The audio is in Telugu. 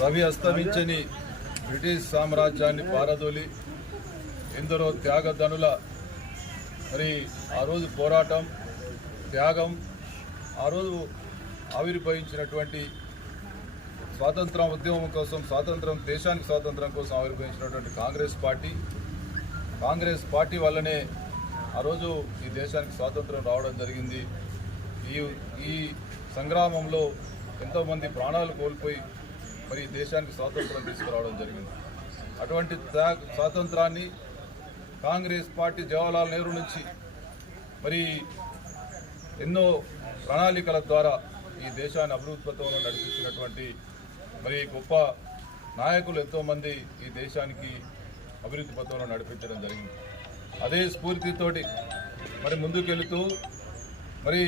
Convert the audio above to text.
రవి అస్తమించని బ్రిటిష్ సామ్రాజ్యాన్ని పారదోలి ఎందరో త్యాగధనుల మరి ఆ రోజు పోరాటం త్యాగం ఆ రోజు ఆవిర్భవించినటువంటి స్వాతంత్రం ఉద్యమం కోసం దేశానికి స్వాతంత్రం కోసం ఆవిర్భవించినటువంటి కాంగ్రెస్ పార్టీ వల్లనే ఆ రోజు ఈ దేశానికి స్వాతంత్రం రావడం జరిగింది. ఈ సంగ్రామంలో ఎంతోమంది ప్రాణాలు కోల్పోయి మరి దేశానికి స్వాతంత్రం తీసుకురావడం జరిగింది. అటువంటి స్వాతంత్రాన్ని కాంగ్రెస్ పార్టీ జవహర్లాల్ నెహ్రూ నుంచి మరి ఎన్నో ప్రణాళికల ద్వారా ఈ దేశాన్ని అభివృద్ధి పథంలో నడిపించినటువంటి మరి గొప్ప నాయకులు ఎంతోమంది ఈ దేశానికి అభివృద్ధి పథంలో నడిపించడం జరిగింది. అదే స్ఫూర్తితోటి మరి ముందుకెళ్తూ మరి